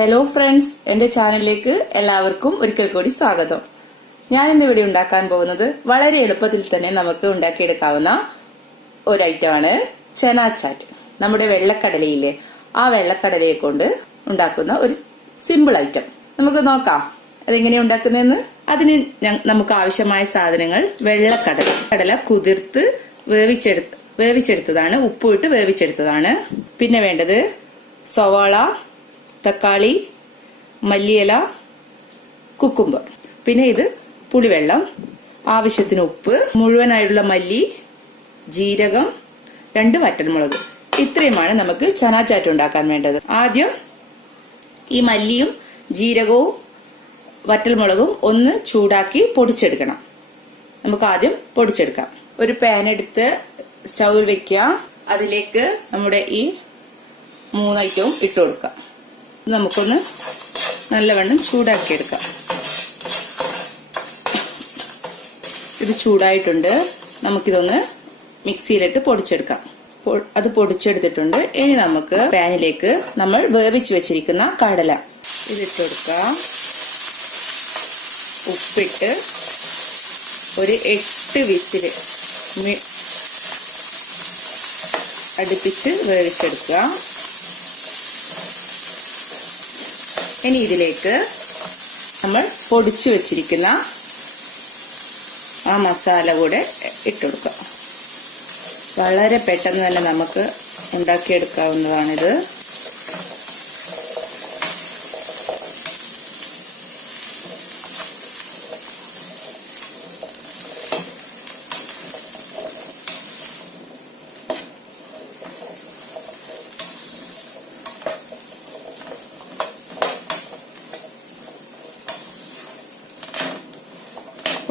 Hello friends, എന്റെ ചാനലിലേക്ക് എല്ലാവർക്കും ഒരിക്കൽ കൂടി സ്വാഗതം. ഞാൻ ഇന്ന് ഇവിടെ ഉണ്ടാക്കാൻ പോകുന്നത് വളരെ എളുപ്പത്തിൽ തന്നെ നമുക്ക് ഉണ്ടാക്കിയെടുക്കാവുന്ന ഒരു ഐറ്റമാണ് ചന ചാറ്റ്. നമ്മുടെ വെള്ളക്കടലയില്ലേ, ആ വെള്ളക്കടലയെ കൊണ്ട് ഉണ്ടാക്കുന്ന ഒരു സിമ്പിൾ ഐറ്റം. നമുക്ക് നോക്കാം അതെങ്ങനെയാ ഉണ്ടാക്കുന്നതെന്ന്. അതിന് നമുക്ക് ആവശ്യമായ സാധനങ്ങൾ: വെള്ളക്കടല കുതിർത്ത് വേവിച്ചെടുത്തതാണ്, ഉപ്പിട്ട് വേവിച്ചെടുത്തതാണ്. പിന്നെ വേണ്ടത് സവാള, തക്കാളി, മല്ലിയില, കുക്കുംബർ. പിന്നെ ഇത് പുളിവെള്ളം, ആവശ്യത്തിന് ഉപ്പ്, മുഴുവനായുള്ള മല്ലി, ജീരകം, 2 വറ്റൽമുളക്. ഇത്രയുമാണ് നമുക്ക് ചന ചാറ്റ് ഉണ്ടാക്കാൻ വേണ്ടത്. ആദ്യം ഈ മല്ലിയും ജീരകവും വറ്റൽമുളകും ഒന്ന് ചൂടാക്കി പൊടിച്ചെടുക്കണം. നമുക്ക് ആദ്യം പൊടിച്ചെടുക്കാം. ഒരു പാൻ എടുത്ത് സ്റ്റൗവിൽ വെക്കുക. അതിലേക്ക് നമ്മുടെ ഈ 3 ഐറ്റവും ഇട്ട് കൊടുക്കാം. നമുക്കൊന്ന് നല്ലവണ്ണം ചൂടാക്കിയെടുക്കാം. ഇത് ചൂടായിട്ടുണ്ട്. നമുക്കിതൊന്ന് മിക്സിയിലിട്ട് പൊടിച്ചെടുക്കാം. അത് പൊടിച്ചെടുത്തിട്ടുണ്ട്. ഇനി നമുക്ക് പാനിലേക്ക് നമ്മൾ വേവിച്ച് വെച്ചിരിക്കുന്ന കടല ഇതിട്ട് കൊടുക്കാം. ഉപ്പിട്ട് ഒരു 8 വിസില് അടുപ്പിച്ച് വേവിച്ചെടുക്കുക. ഇനി ഇതിലേക്ക് നമ്മൾ പൊടിച്ചു വെച്ചിരിക്കുന്ന ആ മസാല കൂടെ ഇട്ടുകൊടുക്കുക. വളരെ പെട്ടെന്ന് തന്നെ നമുക്ക് ഉണ്ടാക്കിയെടുക്കാവുന്നതാണിത്.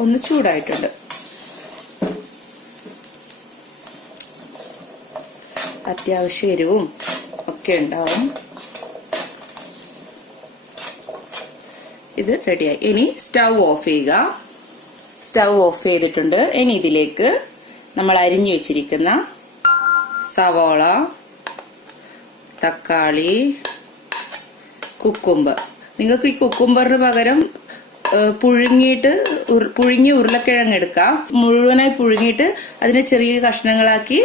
ഒന്ന് ചൂടായിട്ടുണ്ട്. അത്യാവശ്യം എരിവും ഒക്കെ ഉണ്ടാവും. ഇത് റെഡിയായി. ഇനി സ്റ്റൗ ഓഫ് ചെയ്യുക. സ്റ്റൗ ഓഫ് ചെയ്തിട്ടുണ്ട്. ഇനി ഇതിലേക്ക് നമ്മൾ അരിഞ്ഞു വെച്ചിരിക്കുന്ന സവാള, തക്കാളി, കുക്കുംബർ. നിങ്ങൾക്ക് ഈ കുക്കുംബറിന് പകരം പുഴുങ്ങിയ ഉരുളക്കിഴങ്ങ് എടുക്കാം. മുഴുവനായി പുഴുങ്ങിയിട്ട് അതിനെ ചെറിയ കഷ്ണങ്ങളാക്കി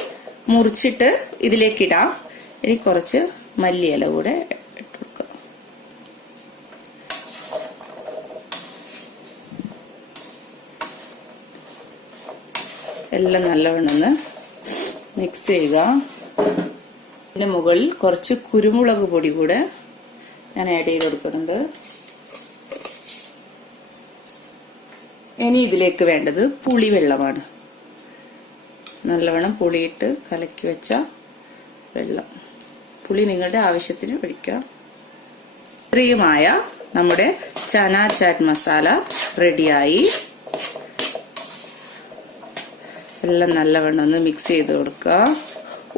മുറിച്ചിട്ട് ഇതിലേക്ക് ഇടാം. ഇനി കുറച്ച് മല്ലിയില കൂടെ ഇട്ട് കൊടുക്കാം. എല്ലാം നല്ലവണ്ണം മിക്സ് ചെയ്യുക. ഇതിന്റെ മുകളിൽ കുറച്ച് കുരുമുളക് പൊടി കൂടെ ഞാൻ ആഡ് ചെയ്ത് കൊടുക്കുന്നുണ്ട്. ഇനി ഇതിലേക്ക് വേണ്ടത് പുളിവെള്ളമാണ്. നല്ലവണ്ണം പുളിയിട്ട് കലക്കി വെച്ച വെള്ളം. പുളി നിങ്ങളുടെ ആവശ്യത്തിന് ഒഴിക്കാം. ഇത്രയുമായ നമ്മുടെ ചന ചാറ്റ് മസാല റെഡിയായി. എല്ലാം നല്ലവണ്ണം ഒന്ന് മിക്സ് ചെയ്ത് കൊടുക്കുക.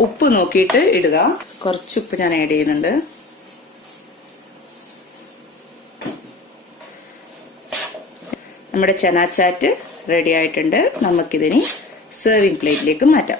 ഉപ്പ് നോക്കിയിട്ട് ഇടുക. കുറച്ച് ഉപ്പ് ഞാൻ ആഡ് ചെയ്യുന്നുണ്ട്. നമ്മുടെ ചന ചാറ്റ് റെഡി ആയിട്ടുണ്ട്. നമുക്കിതിനി സെർവിംഗ് പ്ലേറ്റിലേക്ക് മാറ്റാം.